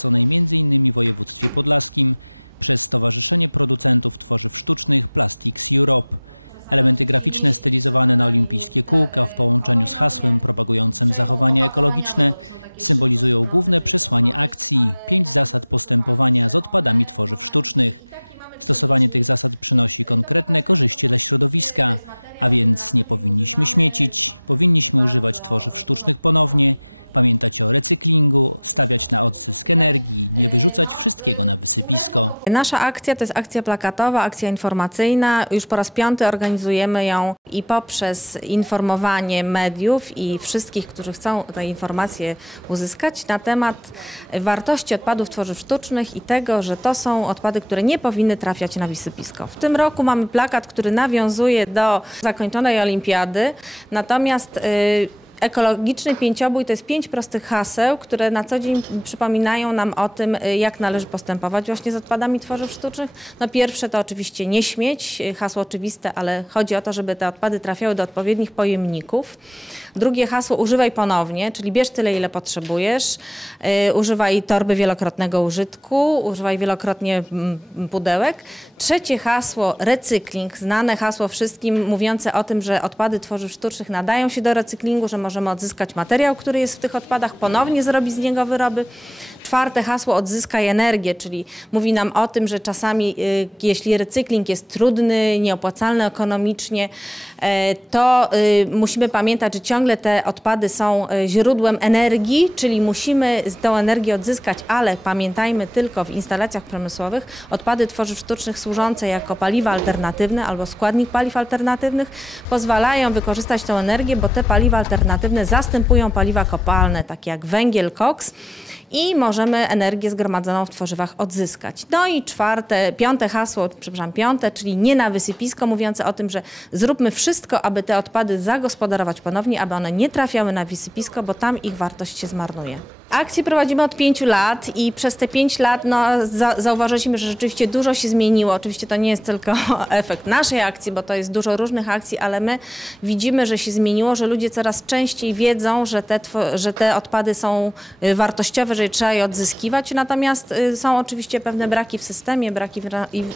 prowadzono m.in. województwie podlaskim przez Stowarzyszenie Producentów Tworzyw Sztucznych Plastics Europe. Elementy graficzne stylizowane na o tym, jak przejmą opakowaniowe, bo to są takie szybko Główne czyli akcji, ale pięć takie zasad postępowania z odpadami tworzyw sztucznych. I taki mamy Stosowanie tych zasad Więc przynosi to konkretne korzyści dla środowiska, to jest materiał, a który więc nie powinniśmy używamy śmiecić, powinniśmy używać bardzo tworzyw sztucznych ponownie, pamiętać o recyklingu, stawiać na odzysk energii, E, No, e, Nasza akcja to jest akcja plakatowa, akcja informacyjna. Już po raz piąty organizujemy ją i poprzez informowanie mediów i wszystkich, którzy chcą te informacje uzyskać na temat wartości odpadów tworzyw sztucznych i tego, że to są odpady, które nie powinny trafiać na wysypisko. W tym roku mamy plakat, który nawiązuje do zakończonej olimpiady, natomiast y, Ekologiczny pięciobój to jest pięć prostych haseł, które na co dzień przypominają nam o tym, y, jak należy postępować właśnie z odpadami tworzyw sztucznych. No pierwsze to oczywiście nie śmieć, y, hasło oczywiste, ale chodzi o to, żeby te odpady trafiały do odpowiednich pojemników. Drugie hasło używaj ponownie, czyli bierz tyle, ile potrzebujesz. Y, używaj torby wielokrotnego użytku, używaj wielokrotnie mm, pudełek. Trzecie hasło recykling, znane hasło wszystkim mówiące o tym, że odpady tworzyw sztucznych nadają się do recyklingu, że możemy odzyskać materiał, który jest w tych odpadach, ponownie zrobić z niego wyroby. Czwarte hasło odzyskaj energię, czyli mówi nam o tym, że czasami y, jeśli recykling jest trudny, nieopłacalny ekonomicznie, e, to y, musimy pamiętać, że ciągle te odpady są y, źródłem energii, czyli musimy tę energię odzyskać, ale pamiętajmy tylko w instalacjach przemysłowych odpady tworzyw sztucznych służące jako paliwa alternatywne albo składnik paliw alternatywnych pozwalają wykorzystać tę energię, bo te paliwa alternatywne zastępują paliwa kopalne, takie jak węgiel, koks i możemy energię zgromadzoną w tworzywach odzyskać. No i czwarte, piąte hasło, przepraszam, piąte, czyli nie na wysypisko, mówiące o tym, że zróbmy wszystko, aby te odpady zagospodarować ponownie, aby one nie trafiały na wysypisko, bo tam ich wartość się zmarnuje. Akcję prowadzimy od pięciu lat i przez te pięć lat no, za, zauważyliśmy, że rzeczywiście dużo się zmieniło. Oczywiście to nie jest tylko efekt naszej akcji, bo to jest dużo różnych akcji, ale my widzimy, że się zmieniło, że ludzie coraz częściej wiedzą, że te, że te odpady są y, wartościowe, że trzeba je odzyskiwać. Natomiast y, są oczywiście pewne braki w systemie, braki w,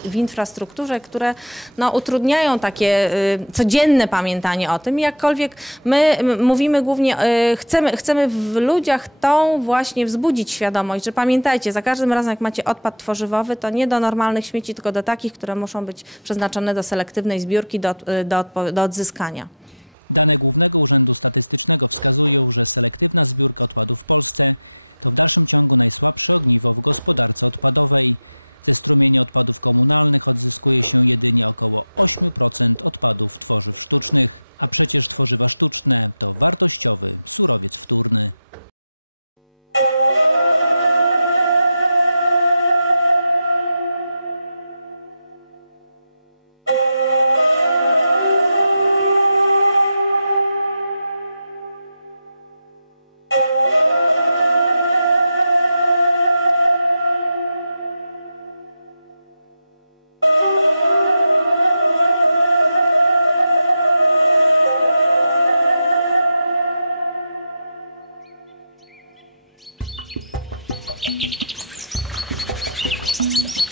w infrastrukturze, które no, utrudniają takie y, codzienne pamiętanie o tym. Jakkolwiek my mówimy głównie, chcemy, chcemy w ludziach tą właśnie wzbudzić świadomość, że pamiętajcie, za każdym razem jak macie odpad tworzywowy, to nie do normalnych śmieci, tylko do takich, które muszą być przeznaczone do selektywnej zbiórki, do, y, do, do odzyskania. Dane Głównego Urzędu Statystycznego wskazują, że selektywna zbiórka odpadów w Polsce to w dalszym ciągu najsłabsze ogniwo w gospodarce odpadowej. Ze strumienia odpadów komunalnych odzyskuje się jedynie około 8% odpadów tworzyw sztucznych, a przecież tworzywa sztuczne to wartościowy surowiec wtórny. Música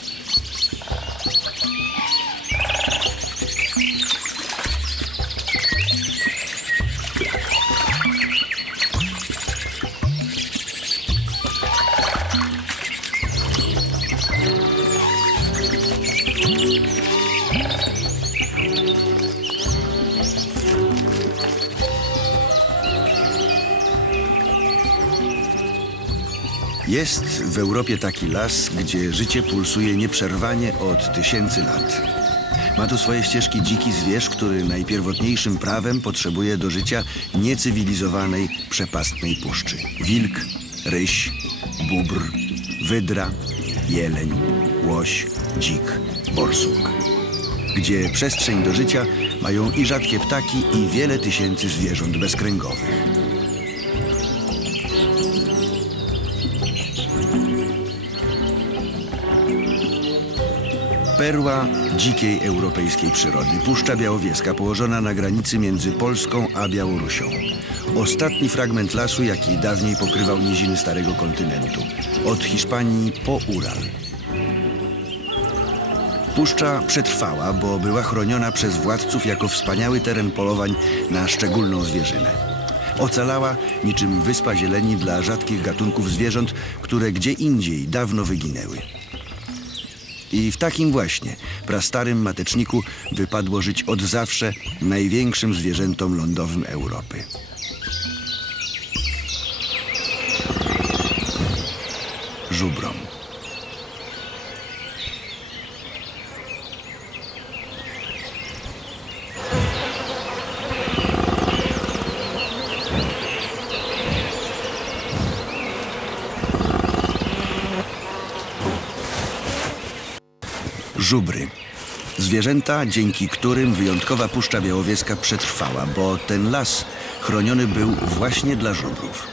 Jest w Europie taki las, gdzie życie pulsuje nieprzerwanie od tysięcy lat. Ma tu swoje ścieżki dziki zwierz, który najpierwotniejszym prawem potrzebuje do życia niecywilizowanej, przepastnej puszczy. Wilk, ryś, bóbr, wydra, jeleń, łoś, dzik, borsuk. Gdzie przestrzeń do życia mają i rzadkie ptaki, i wiele tysięcy zwierząt bezkręgowych. Perła dzikiej europejskiej przyrody. Puszcza Białowieska położona na granicy między Polską a Białorusią. Ostatni fragment lasu, jaki dawniej pokrywał niziny Starego Kontynentu. Od Hiszpanii po Ural. Puszcza przetrwała, bo była chroniona przez władców jako wspaniały teren polowań na szczególną zwierzynę. Ocalała niczym wyspa zieleni dla rzadkich gatunków zwierząt, które gdzie indziej dawno wyginęły. I w takim właśnie prastarym mateczniku wypadło żyć od zawsze największym zwierzętom lądowym Europy. Żubrom. Żubry. Zwierzęta, dzięki którym wyjątkowa Puszcza Białowieska przetrwała, bo ten las chroniony był właśnie dla żubrów.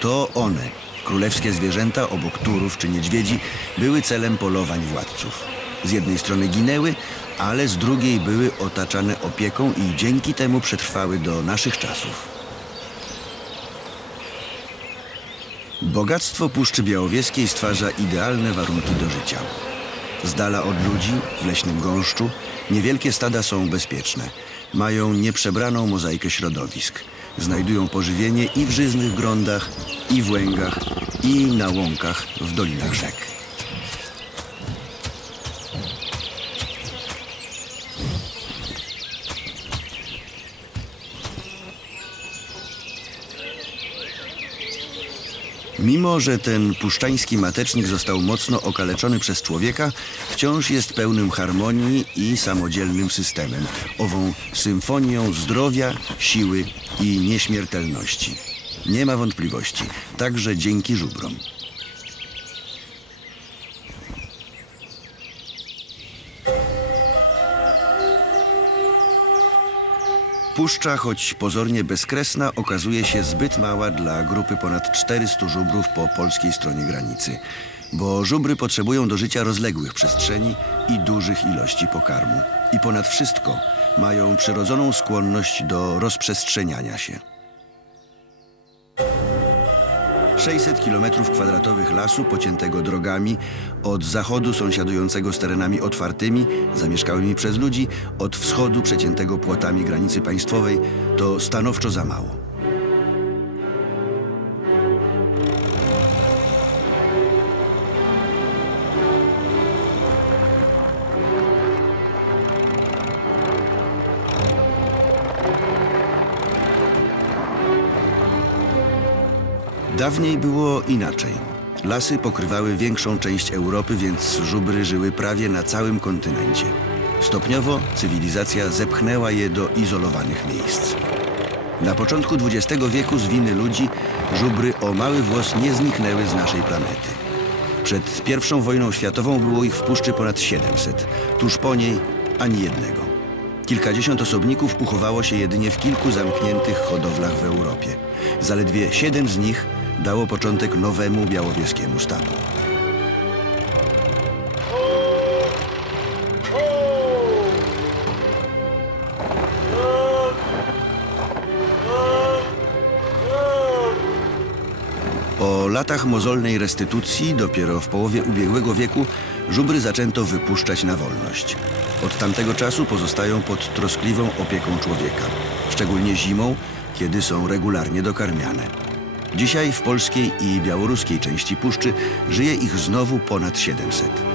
To one, królewskie zwierzęta obok turów czy niedźwiedzi, były celem polowań władców. Z jednej strony ginęły, ale z drugiej były otaczane opieką i dzięki temu przetrwały do naszych czasów. Bogactwo Puszczy Białowieskiej stwarza idealne warunki do życia. Z dala od ludzi, w leśnym gąszczu, niewielkie stada są bezpieczne. Mają nieprzebraną mozaikę środowisk. Znajdują pożywienie i w żyznych grądach, i w łęgach, i na łąkach w dolinach rzek. Mimo, że ten puszczański matecznik został mocno okaleczony przez człowieka, wciąż jest pełnym harmonii i samodzielnym systemem, ową symfonią zdrowia, siły i nieśmiertelności. Nie ma wątpliwości, także dzięki żubrom. Puszcza, choć pozornie bezkresna, okazuje się zbyt mała dla grupy ponad 400 żubrów po polskiej stronie granicy. Bo żubry potrzebują do życia rozległych przestrzeni i dużych ilości pokarmu. I ponad wszystko mają przyrodzoną skłonność do rozprzestrzeniania się. 600 kilometrów kwadratowych lasu pociętego drogami, od zachodu sąsiadującego z terenami otwartymi, zamieszkałymi przez ludzi, od wschodu przeciętego płotami granicy państwowej, to stanowczo za mało. Dawniej było inaczej. Lasy pokrywały większą część Europy, więc żubry żyły prawie na całym kontynencie. Stopniowo cywilizacja zepchnęła je do izolowanych miejsc. Na początku XX wieku z winy ludzi żubry o mały włos nie zniknęły z naszej planety. Przed I wojną światową było ich w puszczy ponad 700, tuż po niej ani jednego. Kilkadziesiąt osobników uchowało się jedynie w kilku zamkniętych hodowlach w Europie. Zaledwie siedem z nich dało początek nowemu białowieskiemu stadu. Po latach mozolnej restytucji, dopiero w połowie ubiegłego wieku, żubry zaczęto wypuszczać na wolność. Od tamtego czasu pozostają pod troskliwą opieką człowieka, szczególnie zimą, kiedy są regularnie dokarmiane. Dzisiaj w polskiej i białoruskiej części puszczy żyje ich znowu ponad 700.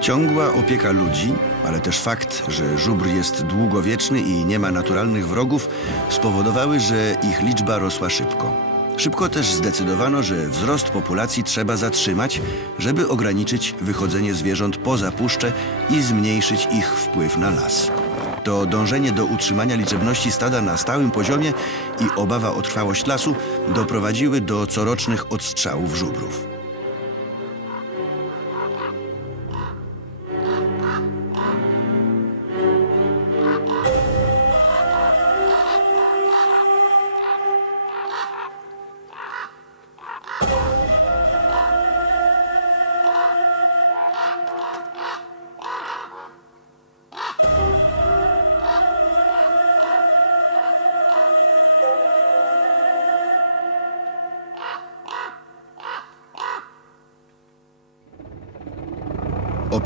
Ciągła opieka ludzi, ale też fakt, że żubr jest długowieczny i nie ma naturalnych wrogów, spowodowały, że ich liczba rosła szybko. Szybko też zdecydowano, że wzrost populacji trzeba zatrzymać, żeby ograniczyć wychodzenie zwierząt poza puszczę i zmniejszyć ich wpływ na las. To dążenie do utrzymania liczebności stada na stałym poziomie i obawa o trwałość lasu doprowadziły do corocznych odstrzałów żubrów.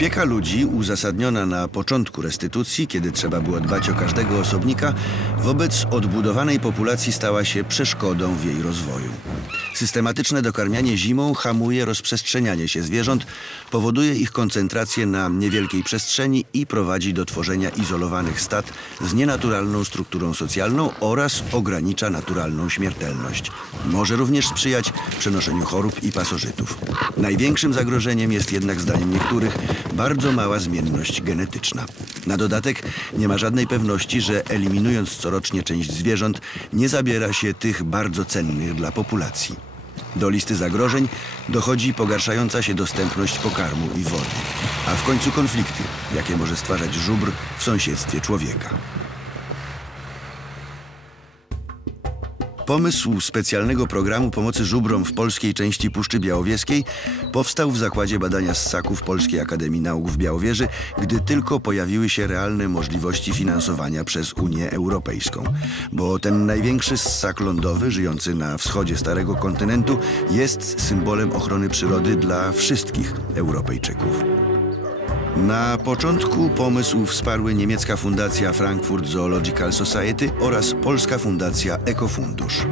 Opieka ludzi, uzasadniona na początku restytucji, kiedy trzeba było dbać o każdego osobnika, wobec odbudowanej populacji stała się przeszkodą w jej rozwoju. Systematyczne dokarmianie zimą hamuje rozprzestrzenianie się zwierząt, powoduje ich koncentrację na niewielkiej przestrzeni i prowadzi do tworzenia izolowanych stad z nienaturalną strukturą socjalną oraz ogranicza naturalną śmiertelność. Może również sprzyjać przenoszeniu chorób i pasożytów. Największym zagrożeniem jest jednak zdaniem niektórych bardzo mała zmienność genetyczna. Na dodatek nie ma żadnej pewności, że eliminując corocznie część zwierząt, nie zabiera się tych bardzo cennych dla populacji. Do listy zagrożeń dochodzi pogarszająca się dostępność pokarmu i wody, a w końcu konflikty, jakie może stwarzać żubr w sąsiedztwie człowieka. Pomysł specjalnego programu pomocy żubrom w polskiej części Puszczy Białowieskiej powstał w Zakładzie Badania Ssaków Polskiej Akademii Nauk w Białowieży, gdy tylko pojawiły się realne możliwości finansowania przez Unię Europejską. Bo ten największy ssak lądowy, żyjący na wschodzie Starego Kontynentu, jest symbolem ochrony przyrody dla wszystkich Europejczyków. Na początku pomysł wsparły niemiecka fundacja Frankfurt Zoological Society oraz polska fundacja Ekofundusz.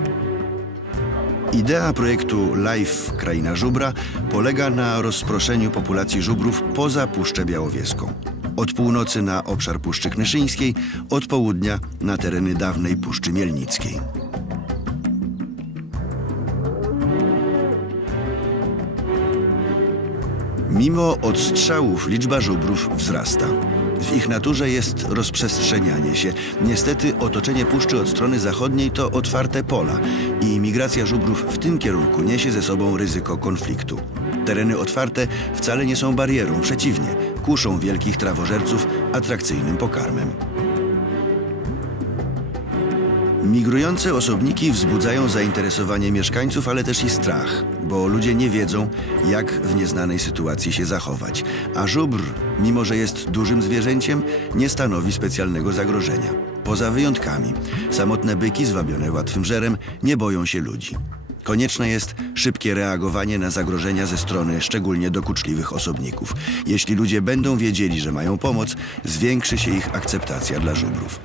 Idea projektu LIFE Kraina Żubra polega na rozproszeniu populacji żubrów poza Puszczę Białowieską. Od północy na obszar Puszczy Knyszyńskiej, od południa na tereny dawnej Puszczy Mielnickiej. Mimo odstrzałów liczba żubrów wzrasta. W ich naturze jest rozprzestrzenianie się. Niestety otoczenie puszczy od strony zachodniej to otwarte pola i migracja żubrów w tym kierunku niesie ze sobą ryzyko konfliktu. Tereny otwarte wcale nie są barierą, przeciwnie, kuszą wielkich trawożerców atrakcyjnym pokarmem. Migrujące osobniki wzbudzają zainteresowanie mieszkańców, ale też i strach, bo ludzie nie wiedzą, jak w nieznanej sytuacji się zachować. A żubr, mimo że jest dużym zwierzęciem, nie stanowi specjalnego zagrożenia. Poza wyjątkami, samotne byki zwabione łatwym żerem nie boją się ludzi. Konieczne jest szybkie reagowanie na zagrożenia ze strony szczególnie dokuczliwych osobników. Jeśli ludzie będą wiedzieli, że mają pomoc, zwiększy się ich akceptacja dla żubrów.